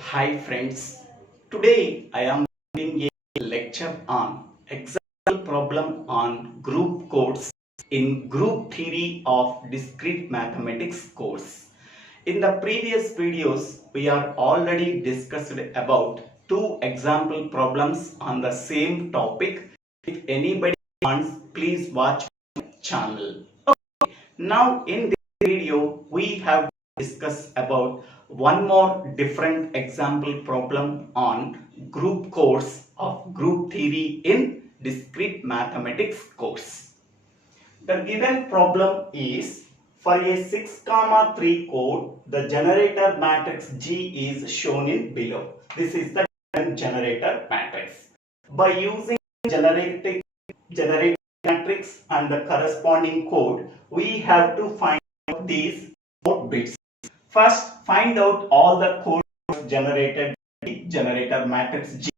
Hi friends, today I am giving a lecture on example problem on group codes in group theory of discrete mathematics course. In the previous videos, we are already discussed about two example problems on the same topic. If anybody wants, please watch my channel. Now in this video, we have discussed about one more different example problem on group course of group theory in discrete mathematics course. The given problem is for a 6, 3 code, the generator matrix G is shown in below. This is the generator matrix. By using generator matrix and the corresponding code, we have to find out these 4 bits. First, find out all the codes generated by the generator matrix G.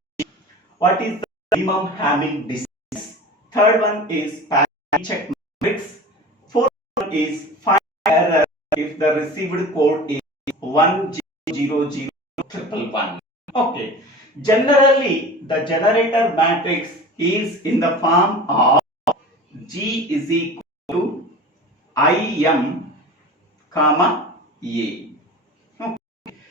What is the minimum Hamming distance? Third one is parity check matrix. Fourth one is find error if the received code is 1000111. Okay. Generally, the generator matrix is in the form of G is equal to IM comma A. Okay.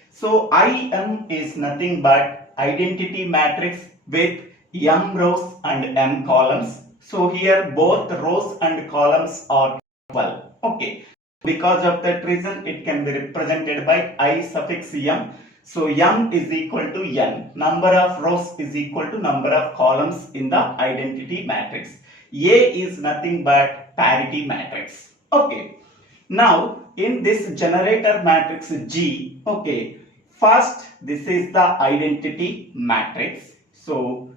So IM is nothing but identity matrix with M rows and M columns. So here both rows and columns are equal. Okay. Because of that reason, it can be represented by I suffix M. So M is equal to N. Number of rows is equal to number of columns in the identity matrix. A is nothing but parity matrix. Okay. Now in this generator matrix G, okay, first this is the identity matrix. So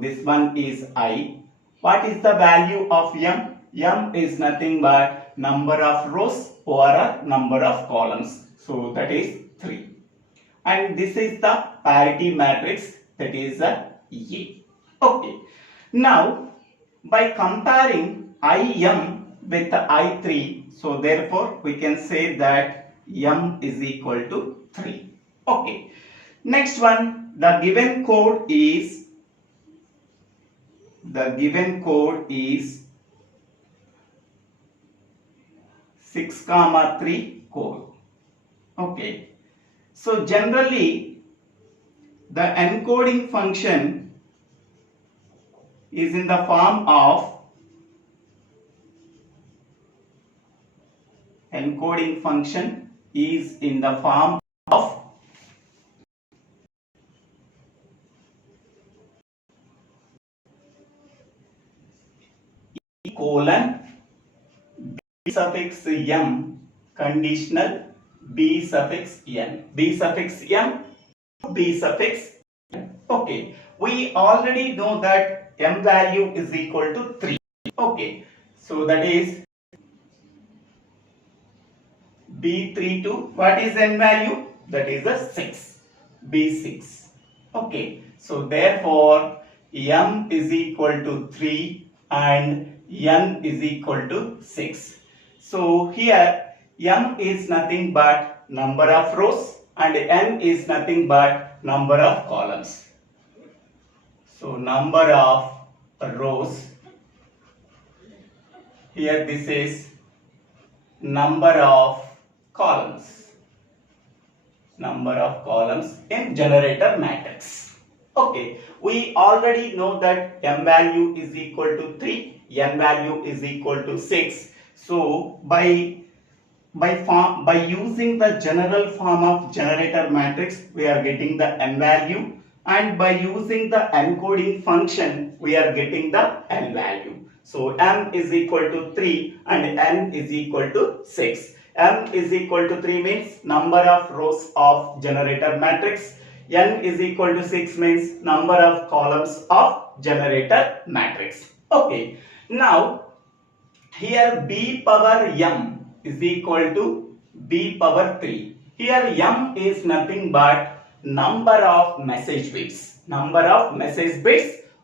this one is I. What is the value of M? M is nothing but number of rows over number of columns. So that is 3. And this is the parity matrix, that is A. Okay. Now by comparing IM with I3, so therefore we can say that M is equal to 3. Okay. Next one, the given code is 6, 3 code. Okay. So generally the encoding function is in the form of E colon B suffix M conditional B suffix N. B suffix M, B suffix N. Okay. We already know that M value is equal to 3. Okay. So that is B32. What is N value? That is a 6. B6. Okay. So therefore M is equal to 3 and N is equal to 6. So here M is nothing but number of rows and N is nothing but number of columns. So number of rows, here this is number of columns in generator matrix. Okay, we already know that M value is equal to 3, N value is equal to 6. So by using the general form of generator matrix, we are getting the M value, and by using the encoding function, we are getting the N value. So M is equal to 3 and N is equal to 6. M is equal to 3 means number of rows of generator matrix. N is equal to 6 means number of columns of generator matrix. Okay. Now here B power M is equal to B power 3. Here M is nothing but number of message bits.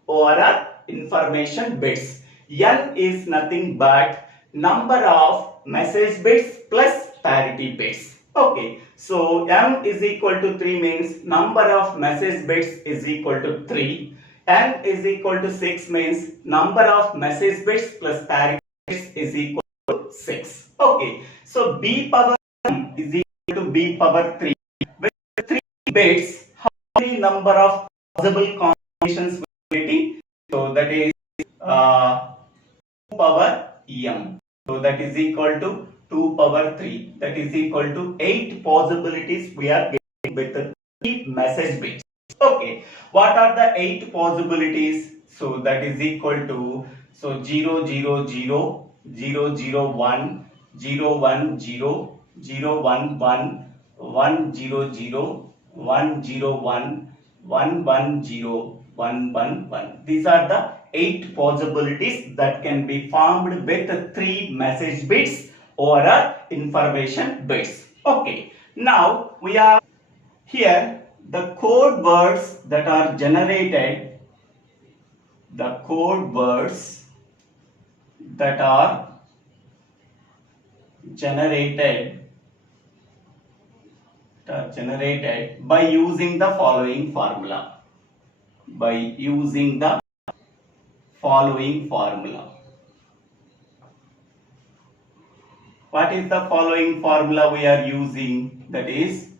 Or information bits. N is nothing but number of message bits plus parity bits. Okay, so m is equal to 3 means number of message bits is equal to 3. N is equal to 6 means number of message bits plus parity bits is equal to 6. Okay, so b power m is equal to b power 3. With 3 bits, how many number of possible combinations will be getting? So that is 2 power m. So that is equal to 2 power 3. That is equal to 8 possibilities we are getting with the 3 message bits. Okay. What are the 8 possibilities? So that is equal to, so 0 0 0 0 0 1 0 1 0 0 1 1 1 0 0 1 0 1 1 1 0 1 1 1. These are the 8 possibilities that can be formed with 3 message bits or information bits. Okay. Now we are here the code words that are generated, the code words that are generated by using the following formula. By using the following formula. What is the following formula we are using? That is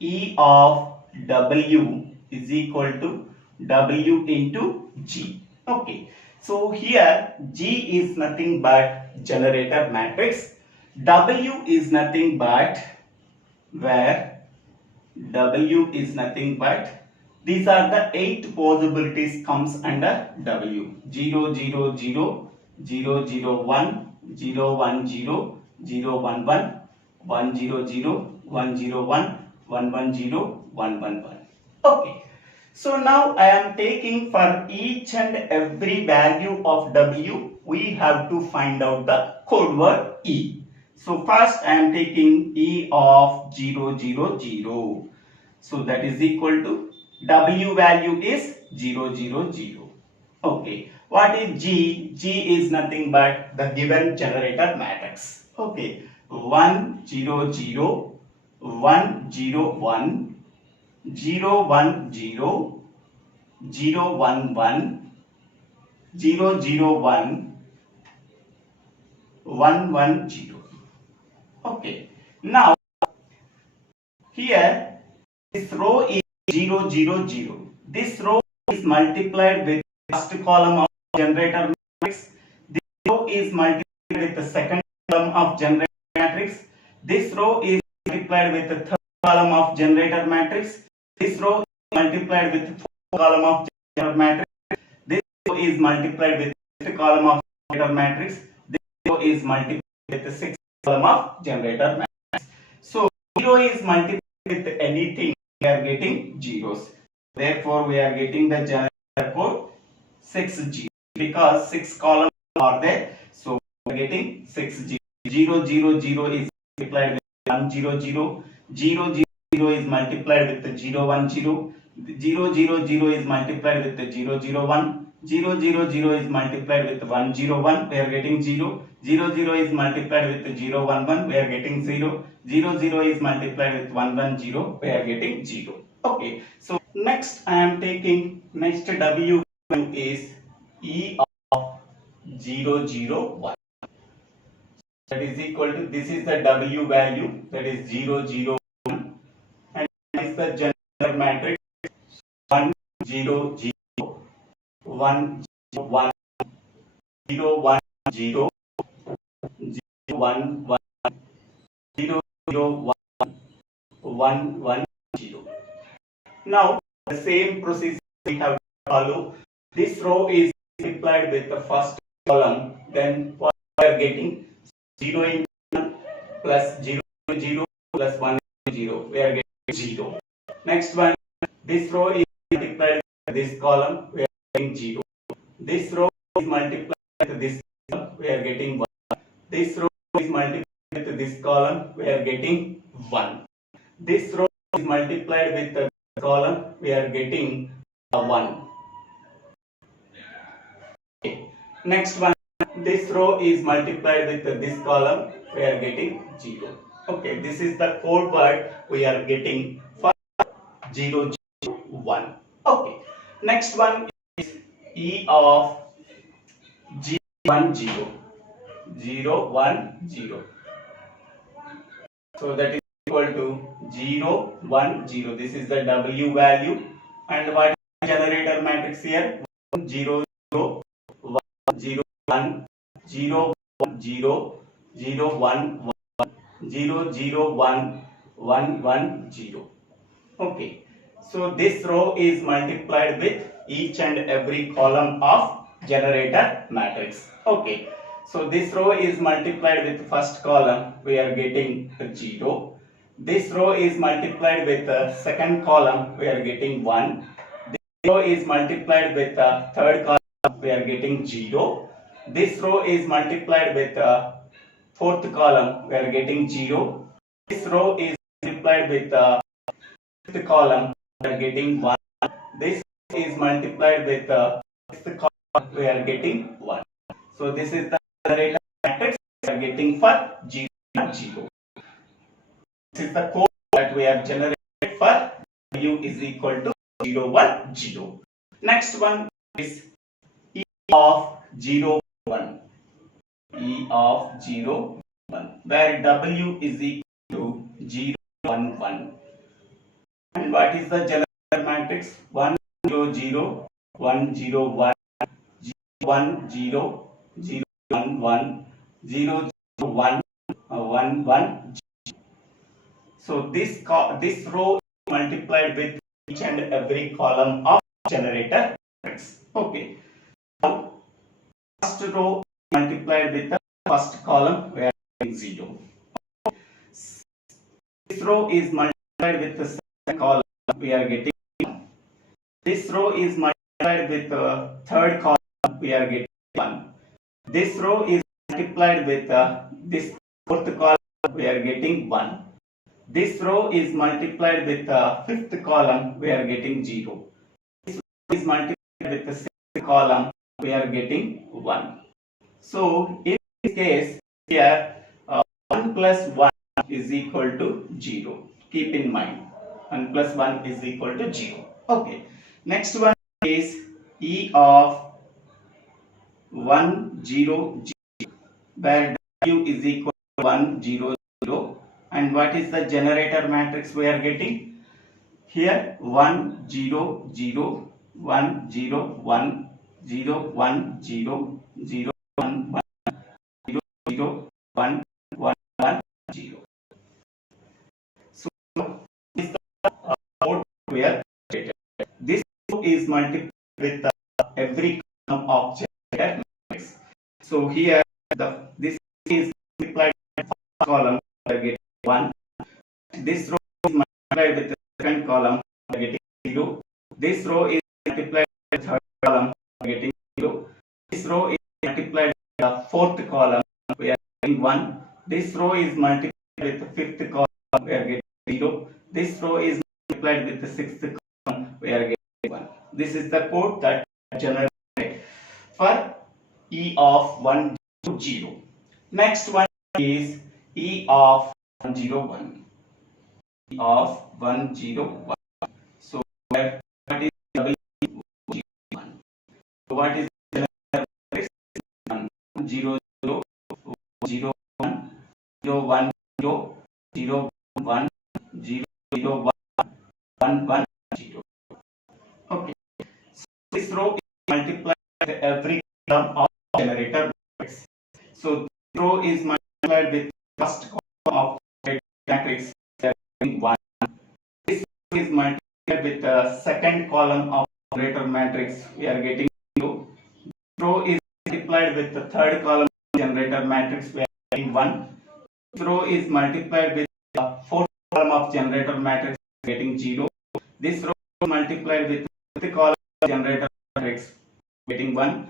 E of W is equal to W into G. Okay. So here G is nothing but generator matrix. W is nothing but where W is nothing but these are the 8 possibilities comes under W. 0 0 0 0 0 1 0 1 0 0 1 1 1 0 0 1 0 1 1 1 0 1 1 1. Okay. So now I am taking for each and every value of W, we have to find out the code word E. So first I am taking E of 0 0 0. So that is equal to W value is 0 0 0. Okay. What is G? G is nothing but the given generator matrix. Okay. 1 0 0 1 0 1 0 1 0 0 1 1 0 0 1 1 1 0. Okay. Now here this row is 0 0 0. This row is multiplied with first column of generator matrix. This row is multiplied with the second column of generator matrix. This row is multiplied with the third column of generator matrix. This row is multiplied with the fourth column of generator matrix. This row is multiplied with the fifth column of generator matrix. This row is multiplied with the sixth column of generator matrix. So 0 is multiplied with anything, we are getting zeros. Therefore, we are getting the generator code 6G because 6 columns are there. So we are getting 6G. 0 0 0 is multiplied with 1 0 0. 0 0 0 is multiplied with the 0 1 0. 0 0 0 is multiplied with the 0 0 1. 0 0 0 is multiplied with 1 0 1. We are getting 0. 0 0 is multiplied with the 0 1 1. We are getting 0. 0 0 is multiplied with 1 1 0. We are getting 0. Okay. So next I am taking next W is E of 0 0 1. That is equal to, this is the W value, that is 0 0 1, and this is the generator matrix 1 0 0 1 0 1 0 1 0 0 1 1 0 0 1 1 1 0. Now the same procedure we have to follow. This row is multiplied with the first column, then what we are getting 0 into 1 plus 0 0 plus 1 0. We are getting 0. Next one, this row is multiplied with this column, we are getting 0. This row is multiplied with this column, we are getting 1. This row is multiplied with this column, we are getting 1. This row is multiplied with the column, we are getting 1. Okay. Next one, this row is multiplied with this column, we are getting 0. Okay, this is the code word we are getting for 0, 0, 1. Okay, next one is E of 0, 1, 0. 0, 1, 0. So that is equal to 0, 1, 0. This is the W value. And what is the generator matrix here? 0, 0, 1, 0, 1, 0, 1, 0, 0, 1, 0, 0, 1, 1, 1, 0. Okay. So this row is multiplied with each and every column of generator matrix. Okay. So this row is multiplied with first column, we are getting 0. This row is multiplied with the second column, we are getting 1. This row is multiplied with the third column, we are getting 0. This row is multiplied with the fourth column, we are getting 0. This row is multiplied with the fifth column, we are getting 1. This is multiplied with the sixth column, we are getting 1. So this is the generator matrix we are getting for 0 and 0. This is the code that we have generated for W is equal to 0, 1, 0. Next one is E of 0, 1. E of 0, 1, where W is equal to 0, 1, 1. And what is the generator matrix? 1, 0, 0, 1, 0, 1, 1, 0, 0, 1, 1, 0, 0, 1, 1, 1. So this row is multiplied with each and every column of generator matrix. Okay. Now first row is multiplied with the first column, we are getting 0. This row is multiplied with the second column, we are getting 1. This row is multiplied with the third column, we are getting 1. This row is multiplied with this fourth column, we are getting 1. This row is multiplied with the fifth column, we are getting 0. This row is multiplied with the sixth column, we are getting 1. So in this case, here 1 plus 1 is equal to 0. Keep in mind, 1 plus 1 is equal to 0. Okay. Next one is E of 1, 0, 0, where W is equal to 1, 0, 0. And what is the generator matrix we are getting? Here 1, 0, 0, 1, 0, 1, 0, 1, 0, 0, 1, 1, 0, 0, 1, 1, 1, 0. So this is the code we are created. This is multiplied with every column of generator matrix. So here this is multiplied with first column, we are getting 1. This row is multiplied with the second column, we are getting 0. This row is multiplied with the third column, we are getting 0. This row is multiplied with the fourth column, we are getting 1. This row is multiplied with the fifth column, we are getting 0. This row is multiplied with the sixth column, we are getting 1. This is the code that generated for E of 1, 0, 0. Next one is E of 1, 0, 1. E of 1, 0, 1. So what is W 1? So what is the matrix? 1, 0, 0, 0, 1, 0, 1, 0, 0, 1, 0, 0, 1, 1, 1, 0. Okay. So this row is multiplied with every column of generator matrix. So this row is multiplied with first column of generator matrix, 1. This row is multiplied with the second column of generator matrix, we are getting 0. This row is multiplied with the third column of generator matrix, we are getting 1. This row is multiplied with the fourth column of generator matrix, we are getting 0. This row is multiplied with the fifth column of generator matrix, getting 1.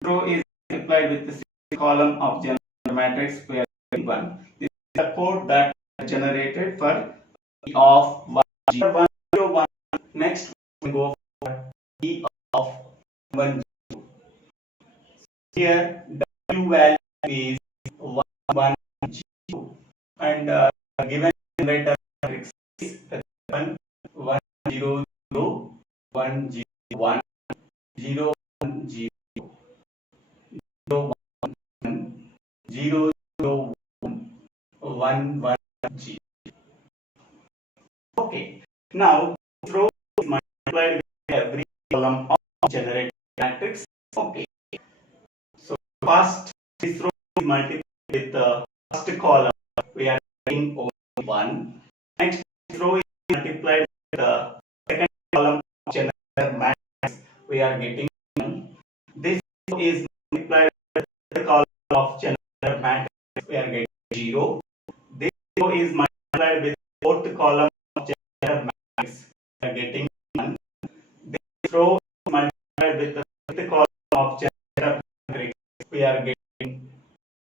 This row is multiplied with the sixth column of generator matrix, we are getting 1. This is the code that generated for E of 1, 0, 1, 0, 1. Next we go for E of 1, 0. Here W value is 1, 1, 0, and given generator matrix is 1 1 0 0 1 0 1 0 1 0 0 1 0 0 1 1 0. Okay. Now this row is multiplied with every column of generator matrix. Okay. So first this row is multiplied with the first column. We are getting only 1. Next this row is multiplied with the second column of generator matrix. We are getting 1. This row is multiplied with the column of generator matrix. We are getting 0. This row is multiplied with fourth column of generator matrix. We are getting 1. This row is multiplied with the fifth column of generator matrix. We are getting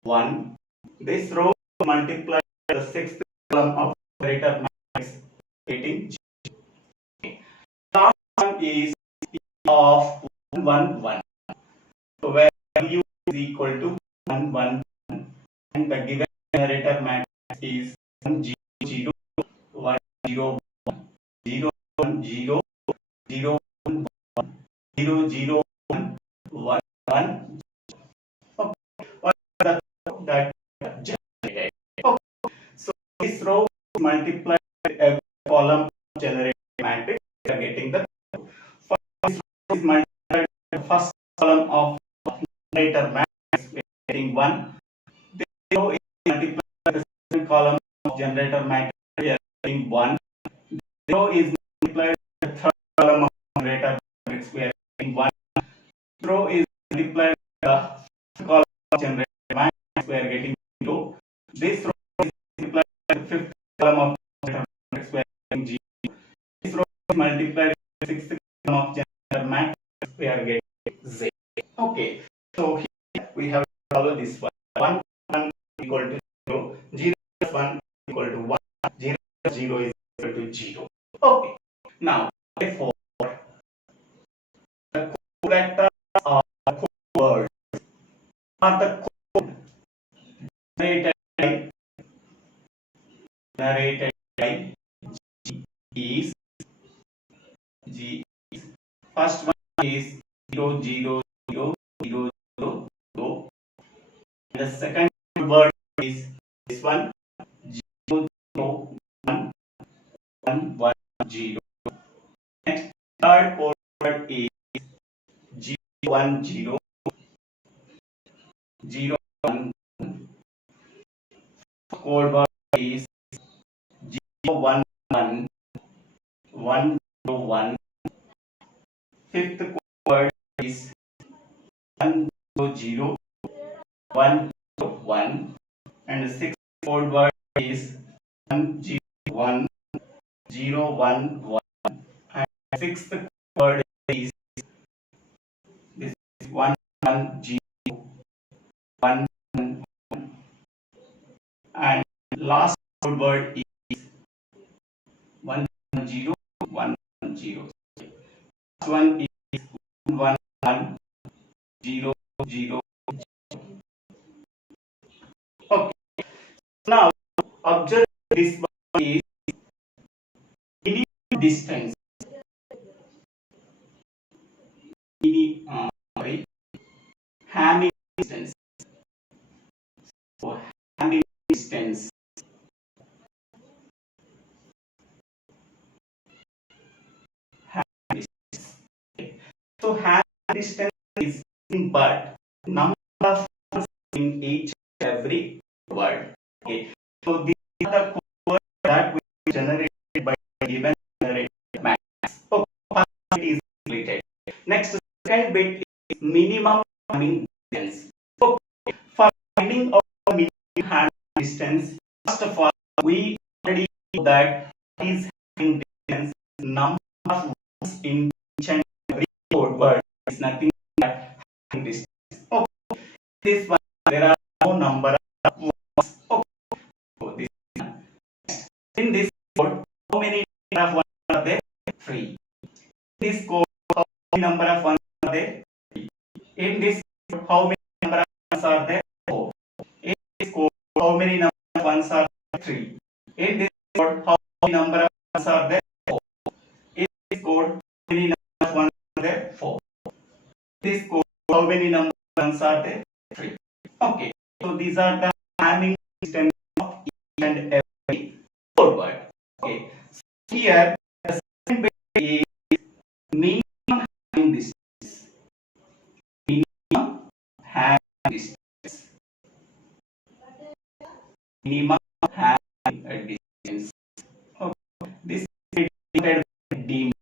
1. This row is multiplied with the sixth column of generator matrix. Getting 0. Last one is of 1 1 1. So where u is equal to 1 1 1 and the given generator matrix is 1 0 0 1 0 1 0 1 0 0 1 1 0 0 1 1 1. Okay. What is the that generated? Okay. So this row is multiplied with every column generated matrix. We are getting the first row is multiplied with the first column of generator matrix. We are getting 1. This row is multiplied with the second column of generator matrix. We are getting 1. This row is multiplied with the third column of generator matrix. We are getting 1. This row is multiplied with the fourth column of generator matrix. We are getting 0. This row is multiplied with the fifth column of generator matrix. We are getting 0. This row is multiplied with the sixth column of generator matrix. We are getting 0. Okay. So here we have to follow this one. 1 1 equal to 0. 0 plus 1 equal to 1. 0 plus 0 is equal to 0. Okay. Now therefore the code vectors or code words are the code generated by G is first one is 0 0 0 0 0 0 and the second word is this one 0 0 1 1 1 0. Next third code word is 0 1 0 0 1 1. Code word is 0 1 1 1 0 1. Fifth code word is 1 0 0 1 0 1 and the sixth code word is 1 0 1 0 1 1 and the sixth word is this 1 1 0 1 1 1 and last code word is 1 0 1 0. Last one is 1 1 0 0. Okay. Now observe this one is minimum distance. Hamming distance. So Hamming distance. Hamming distance. Okay. So Hamming distance is nothing but number of words in each and every word. Okay. So these are the code words that will be generated by given generated matrix. Okay. First bit is completed. Next second bit is minimum hamming distance. Okay. For finding out minimum hamming distance, first of all we already know that is hamming distance number of words in each and every code word is nothing but hamming distance. Okay. This one there are no number of words. Okay. So this one. In this code, how many number of ones are there? 3. In this code, how many number of ones are there? 3. In this code, how many number of ones are there? 4. In this code, how many number of ones are there? 3. In this code, how many number of ones are there? 4. In this code, how many number of ones are there? 4. In this code, how many number of ones are there? 3. Okay. So these are the having distance of each and every forward. Okay. So here the second bit is minimum having distance. Minimum having distance. Minimum having a distance. Okay. This is denoted by d.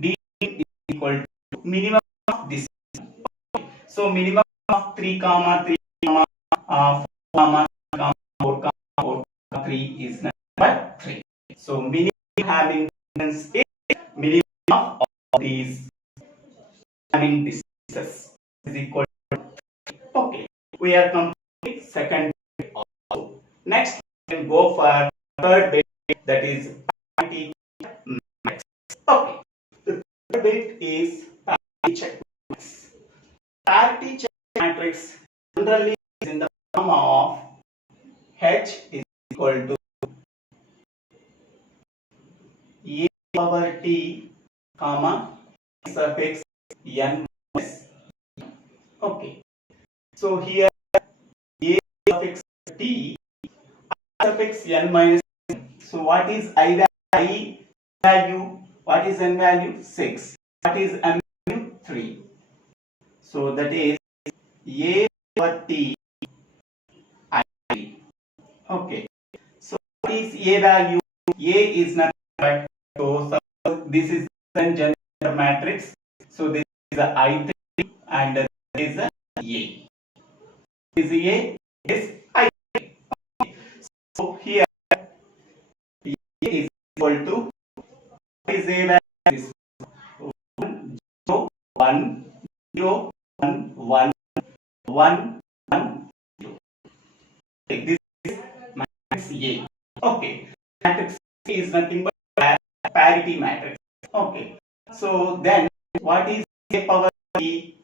D is equal to minimum of distance. Okay. So minimum of 3 comma 3 comma 4 comma 4 comma 4 comma 3 is nothing but 3. So minimum having distance is minimum of all these having distances is equal to 3. Okay, we are completing second bit also. Next we can go for third bit, that is parity matrix. Okay, the third bit is parity check matrix. Parity check matrix generally is in the form of H is equal to A power T comma suffix n minus. Okay, so here A suffix T, I suffix n minus. So what is I value? What is n value? 6. What is m value? 3. So that is A power T I. Okay. So what is A value? A is nothing but, so suppose this is the generator matrix. So this is a I3 and this is a A. This is A, is I3. Okay. So here A is equal to, what is A value? This 1 0 1 0 1 1 1 1 0. Okay, this is matrix A. Okay, matrix A is nothing but parity matrix. Okay, so then what is A power T?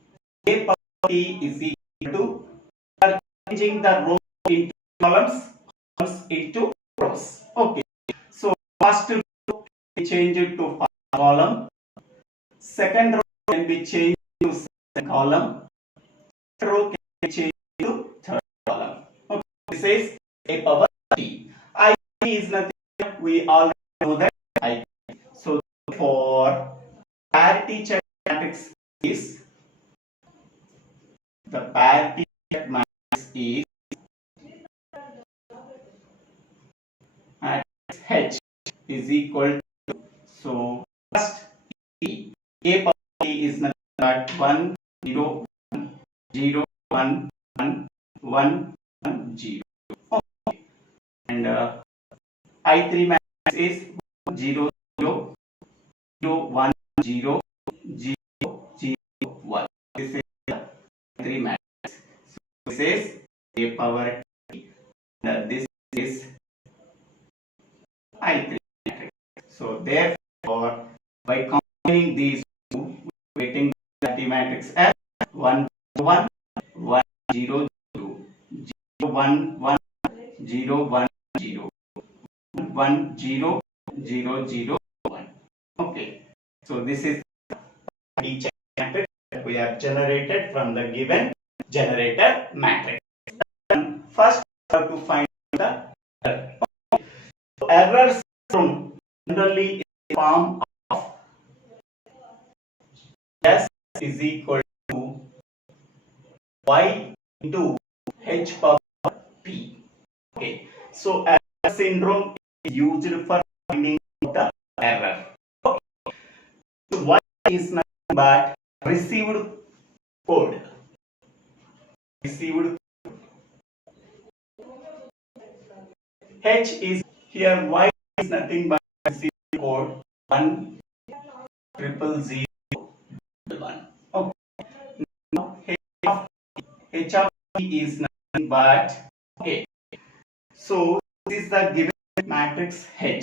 A power T is equal to, changing the rows into columns, columns into rows. Okay, so first row we change it to first column, second row can be changed to second column, third row can be changed to third column. Okay, this is A power T. I is nothing, we already know that I. So for parity check matrix is, the parity check matrix is matrix H is equal to, so first E, A power T is nothing but 1 0 1 0 1 1 1 1 0. Okay. And I3 matrix is 0 0 0 1 0 0 0 1. This is the I3 matrix. So this is A power T. This is I3 matrix. So therefore, by combining these two, we are getting the matrix as 1 1 1 0 0 0 1 1 0 1 0 1 0 0 0 1. Okay, so this is each matrix that we have generated from the given generator matrix. And first, we have to find the error. So errors from generally in the form of S is equal to Y into H power P. Okay, so error syndrome is used for finding the error. Okay, so Y is nothing but received code. Received. H is here, Y is nothing but received code 1 triple 0 1. Okay, now H of P is nothing but, okay, so this is the given matrix H.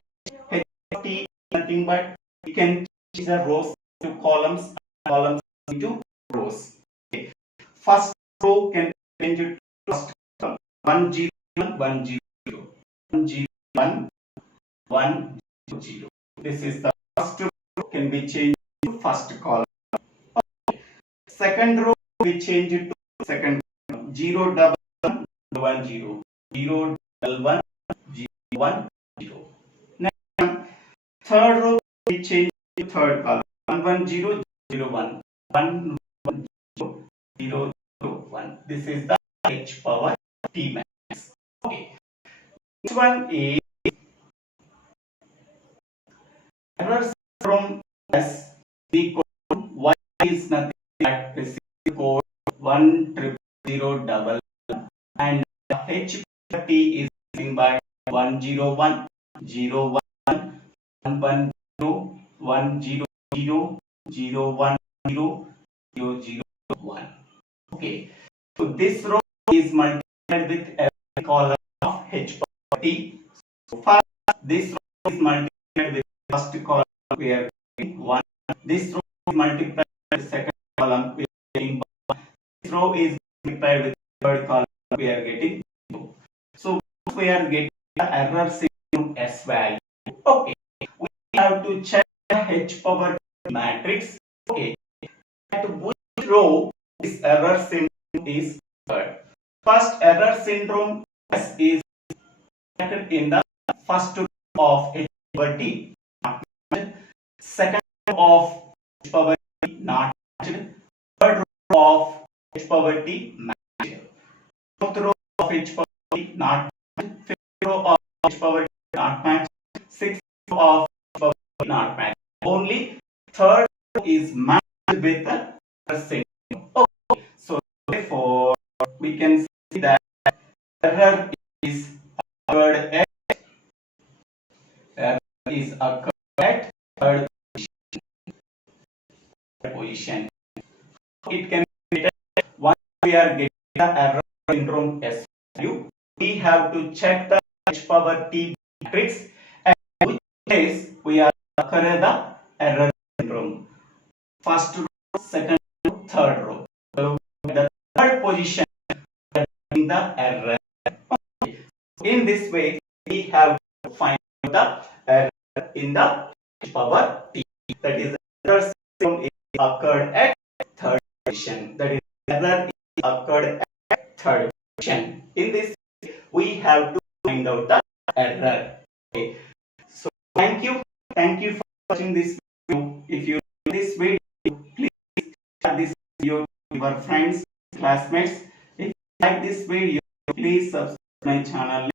H of T is nothing but, we can change the rows to columns, columns into rows. Okay, first row can change it to first column 1 0 1 1 0 0 1 0 1 1 0. This is the first row, can be changed to first column. Second row we change it to second column. 0 double 1 1 0 0 double 1 0 1 0. Next one, third row we change to third column. 1 1 0 0 1 1 1 0 0 0 1. This is the h power t matrix. Okay. Next one is errors from S equal to y is nothing but this is code 1 0 double and h t is nothing but 1 0 1 0 1 1 1 0 1 0 0 0 1 0 0 0 1. Okay, so this row is multiplied with every column of h power t. So first this row is multiplied with first column, we are getting 1. This row is multiplied with the second column, we are getting 1. This row is multiplied with the third column, we are getting 2. So we are getting the error syndrome S value. Okay, we have to check the h power matrix. Okay, at which row this error syndrome is occurred. First error syndrome S is in the first row of h power t. Second row of h power t not matched. Third row of h power t matched. Fourth row of h power t not matched. Fifth row of h power t not matched. Sixth row of h power t not matched. Only third row is matched with the syndrome. Okay, so therefore we can see that error is occurred at third position. It can be that once we are getting the error syndrome S value, we have to check the h power t matrix and which place we are occurring the error syndrome. First row, second row, third row. So the third position we are getting the error. Okay. So in this way, we have to find the error in the h power t. That is, error syndrome is occurred at third position. That is, error is occurred at third position. In this, we have to find out the error. Okay. So thank you for watching this video. If you like this video, please share this video to your friends, classmates. If you like this video, please subscribe my channel.